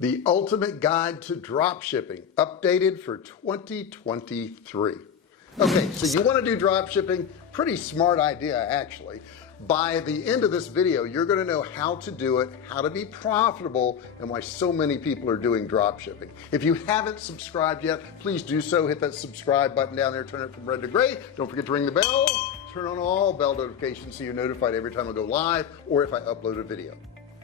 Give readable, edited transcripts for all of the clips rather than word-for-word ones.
The ultimate guide to drop shipping, updated for 2023. Okay, so you want to do drop shipping. Pretty smart idea, actually. By the end of this video, you're going to know how to do it, how to be profitable, and why so many people are doing drop shipping. If you haven't subscribed yet, please do so. Hit that subscribe button down there, turn it from red to gray. Don't forget to ring the bell, turn on all bell notifications so you're notified every time I go live or if I upload a video.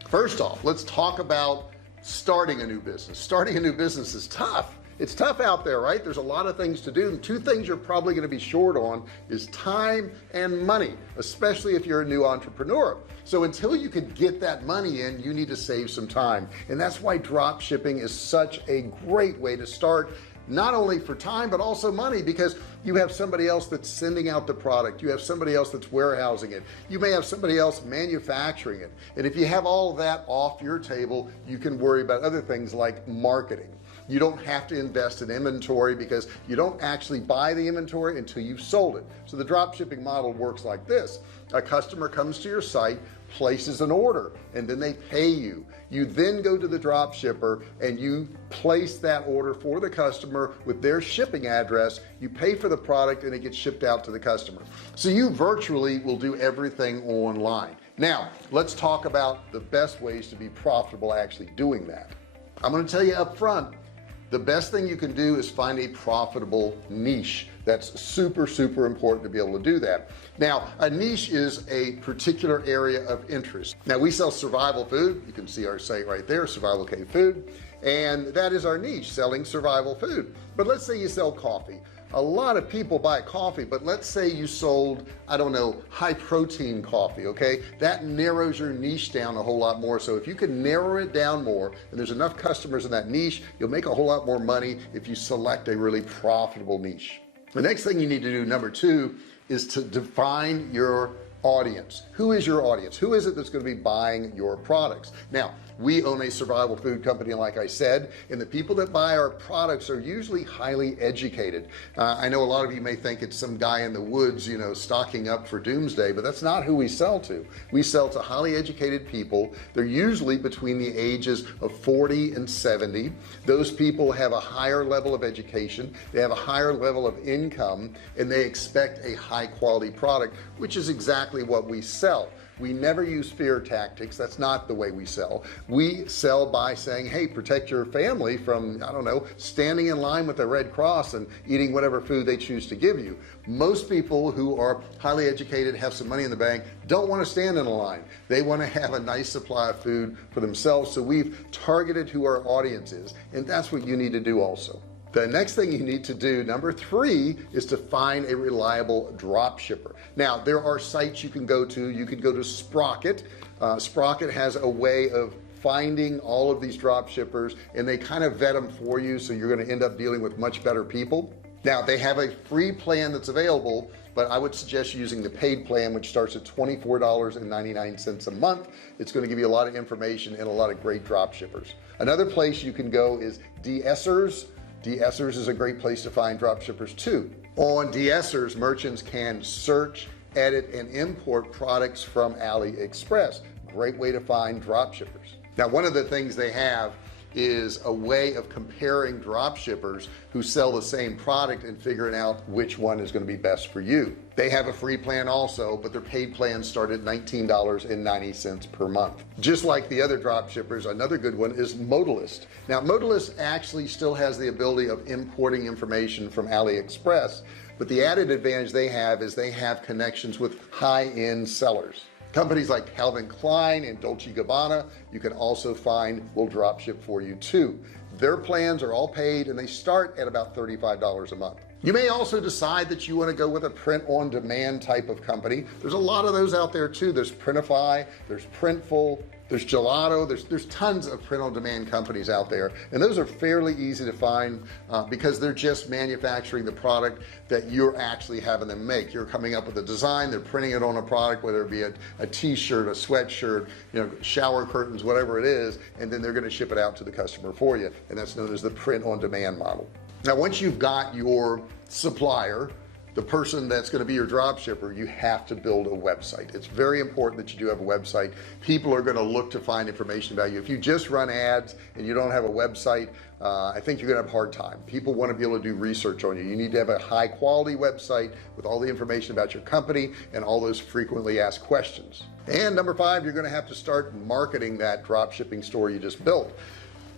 First off, let's talk about starting a new business. Starting a new business is tough. It's tough out there, right? There's a lot of things to do. The two things you're probably going to be short on is time and money, especially if you're a new entrepreneur. So until you can get that money in, you need to save some time. And that's why drop shipping is such a great way to start, not only for time but also money, because you have somebody else that's sending out the product, you have somebody else that's warehousing it, you may have somebody else manufacturing it, and if you have all of that off your table, you can worry about other things like marketing. You don't have to invest in inventory because you don't actually buy the inventory until you've sold it. So the drop shipping model works like this: a customer comes to your site, places an order, and then they pay you. You then go to the drop shipper and you place that order for the customer with their shipping address. You pay for the product and it gets shipped out to the customer. So you virtually will do everything online. Now let's talk about the best ways to be profitable actually doing that. I'm going to tell you up front, the best thing you can do is find a profitable niche. That's super important to be able to do that. Now a niche is a particular area of interest. Now we sell survival food. You can see our site right there, Survival Cave Food, and that is our niche, selling survival food. But let's say you sell coffee. A lot of people buy coffee, but let's say you sold, I don't know, high protein coffee. Okay, that narrows your niche down a whole lot more. So if you can narrow it down more and there's enough customers in that niche, you'll make a whole lot more money if you select a really profitable niche. The next thing you need to do, number two, is to define your audience. Who is your audience? Who is it that's going to be buying your products? Now we own a survival food company, like I said, and the people that buy our products are usually highly educated. I know a lot of you may think it's some guy in the woods, you know, stocking up for doomsday, but that's not who we sell to. We sell to highly educated people. They're usually between the ages of 40 and 70. Those people have a higher level of education, they have a higher level of income, and they expect a high quality product, which is exactly what we sell. We never use fear tactics. That's not the way we sell. We sell by saying, hey, protect your family from, I don't know, standing in line with the Red Cross and eating whatever food they choose to give you. Most people who are highly educated, have some money in the bank, don't want to stand in a line. They want to have a nice supply of food for themselves. So we've targeted who our audience is, and that's what you need to do also. The next thing you need to do, number three, is to find a reliable drop shipper. Now there are sites you can go to. You can go to SPOCKET. SPOCKET has a way of finding all of these drop shippers, and they kind of vet them for you, so you're going to end up dealing with much better people. Now they have a free plan that's available, but I would suggest using the paid plan, which starts at $24.99 a month. It's going to give you a lot of information and a lot of great drop shippers. Another place you can go is DSERS. DSERS is a great place to find drop shippers too. On DSERS, merchants can search, edit, and import products from AliExpress. Great way to find drop shippers. Now one of the things they have is a way of comparing drop shippers who sell the same product and figuring out which one is going to be best for you. They have a free plan also, but their paid plans start at $19.90 per month. Just like the other drop shippers, another good one is MODALYST. Now MODALYST actually still has the ability of importing information from AliExpress, but the added advantage they have is they have connections with high-end sellers. Companies like Calvin Klein and Dolce & Gabbana, you can also find, will drop ship for you too. Their plans are all paid and they start at about $35 a month. You may also decide that you want to go with a print-on-demand type of company. There's a lot of those out there too. There's Printify, there's Printful, there's Gelato, there's tons of print-on-demand companies out there, and those are fairly easy to find because they're just manufacturing the product that you're actually having them make. You're coming up with a design, they're printing it on a product, whether it be a t-shirt, a sweatshirt, you know, shower curtains, whatever it is, and then they're going to ship it out to the customer for you, and that's known as the print-on-demand model. Now once you've got your supplier, the person that's going to be your drop shipper, you have to build a website. It's very important that you do have a website. People are going to look to find information about you. If you just run ads and you don't have a website, I think you're gonna have a hard time. People want to be able to do research on you. You need to have a high quality website with all the information about your company and all those frequently asked questions. And number 5, you're going to have to start marketing that drop shipping store you just built.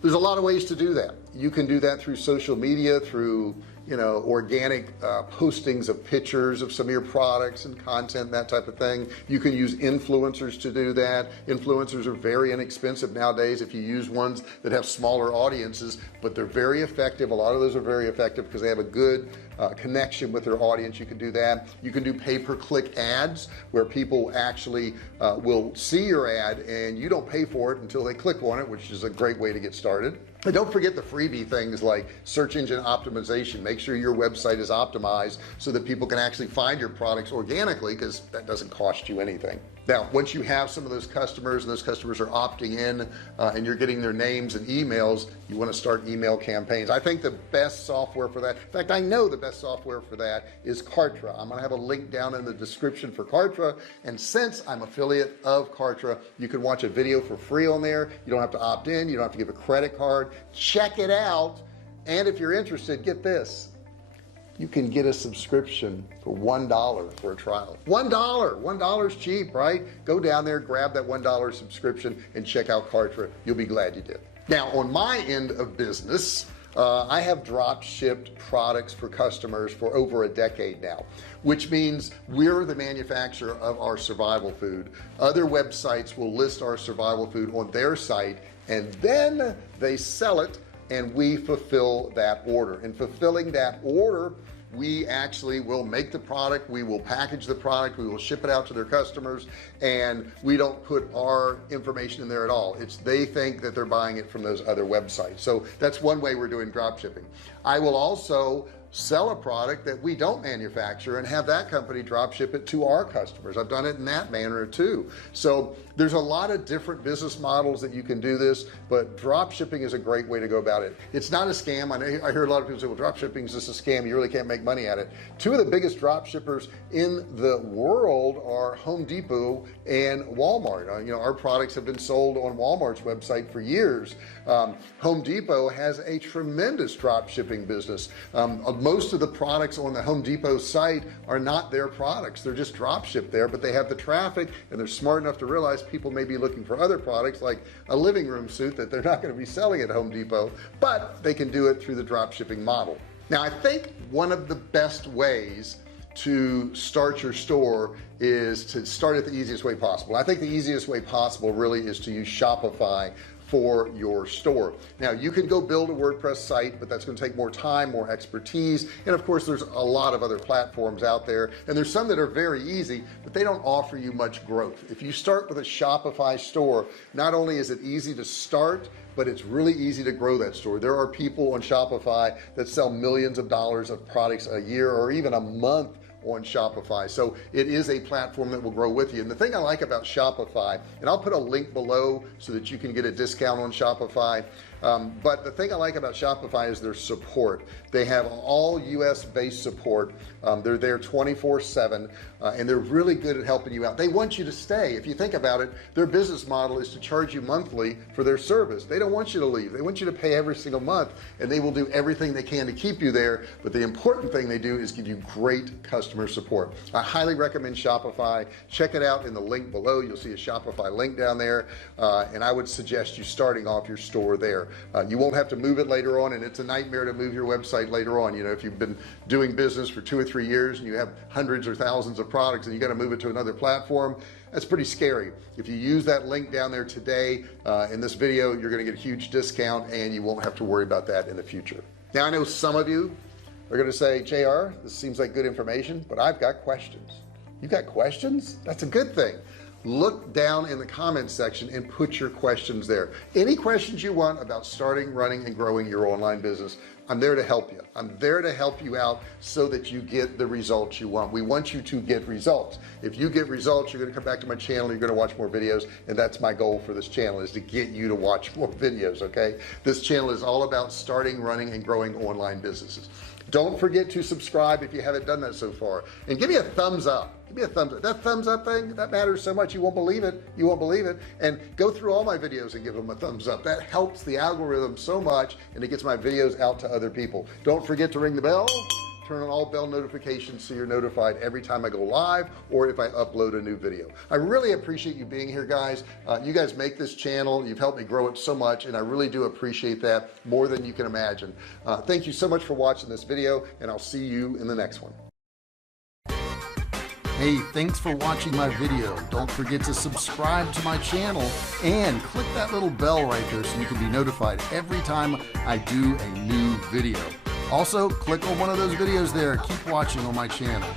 There's a lot of ways to do that. You can do that through social media, through organic postings of pictures of some of your products and content, that type of thing. You can use influencers to do that. Influencers are very inexpensive nowadays if you use ones that have smaller audiences, but they're very effective. A lot of those are very effective because they have a good connection with their audience. You can do that. You can do pay-per-click ads where people actually will see your ad and you don't pay for it until they click on it, which is a great way to get started. And don't forget the freebie things like search engine optimization. Make sure your website is optimized so that people can actually find your products organically, because that doesn't cost you anything. Now, once you have some of those customers and those customers are opting in and you're getting their names and emails, you want to start email campaigns. I think the best software for that, in fact, I know the best software for that is Kartra. I'm going to have a link down in the description for Kartra, and since I'm affiliate of Kartra, you can watch a video for free on there. You don't have to opt in, you don't have to give a credit card. Check it out, and if you're interested, get this, you can get a subscription for $1 for a trial. $1 is cheap, right? Go down there, grab that $1 subscription and check out Kartra. You'll be glad you did. Now, on my end of business, I have drop shipped products for customers for over a decade now, which means we're the manufacturer of our survival food. Other websites will list our survival food on their site, and then they sell it and we fulfill that order. In fulfilling that order, we actually will make the product, we will package the product, we will ship it out to their customers, and we don't put our information in there at all. It's they think that they're buying it from those other websites. So that's one way we're doing drop shipping. I will also sell a product that we don't manufacture and have that company drop ship it to our customers. I've done it in that manner too. So there's a lot of different business models that you can do this, but drop shipping is a great way to go about it. It's not a scam. I hear a lot of people say, well, drop shipping is just a scam, you really can't make money at it. Two of the biggest drop shippers in the world are Home Depot and Walmart. Our products have been sold on Walmart's website for years. Home Depot has a tremendous drop shipping business. Most of the products on the Home Depot site are not their products. They're just drop shipped there, but they have the traffic and they're smart enough to realize people may be looking for other products like a living room suit that they're not going to be selling at Home Depot, but they can do it through the drop shipping model. Now, I think one of the best ways to start your store is to start it the easiest way possible. I think the easiest way possible really is to use Shopify for your store. Now, you can go build a WordPress site, but that's going to take more time, more expertise, and of course there's a lot of other platforms out there, and there's some that are very easy, but they don't offer you much growth. If you start with a Shopify store, not only is it easy to start, but it's really easy to grow that store. There are people on Shopify that sell millions of dollars of products a year or even a month on Shopify. So it is a platform that will grow with you. And the thing I like about Shopify, and I'll put a link below so that you can get a discount on Shopify, but the thing I like about Shopify is their support. They have all US based support. They're there 24/7 and they're really good at helping you out. They want you to stay. If you think about it, their business model is to charge you monthly for their service. They don't want you to leave. They want you to pay every single month, and they will do everything they can to keep you there. But the important thing they do is give you great customer support. I highly recommend Shopify. Check it out in the link below. You'll see a Shopify link down there, and I would suggest you starting off your store there. You won't have to move it later on, and it's a nightmare to move your website later on. If you've been doing business for 2 or 3 years and you have hundreds or thousands of products and you got to move it to another platform, that's pretty scary. If you use that link down there today in this video, you're going to get a huge discount and you won't have to worry about that in the future. Now, I know some of you are going to say, JR, this seems like good information, but I've got questions. You got questions? That's a good thing. look down in the comments section and put your questions there. Any questions you want about starting, running, and growing your online business, I'm there to help you. I'm there to help you out so that you get the results you want. We want you to get results. If you get results, you're going to come back to my channel, you're going to watch more videos, and that's my goal for this channel, is to get you to watch more videos. Okay, this channel is all about starting, running, and growing online businesses. Don't forget to subscribe if you haven't done that so far, and give me a thumbs up. Give me a thumbs up. That thumbs up thing, that matters so much. You won't believe it. You won't believe it. And go through all my videos and give them a thumbs up. That helps the algorithm so much, and it gets my videos out to other people. Don't forget to ring the bell. Turn on all bell notifications so you're notified every time I go live or if I upload a new video. I really appreciate you being here, guys. You guys make this channel. You've helped me grow it so much, and I really do appreciate that more than you can imagine. Thank you so much for watching this video, and I'll see you in the next one. Hey, thanks for watching my video. Don't forget to subscribe to my channel and click that little bell right there so you can be notified every time I do a new video. Also, click on one of those videos there. Keep watching on my channel.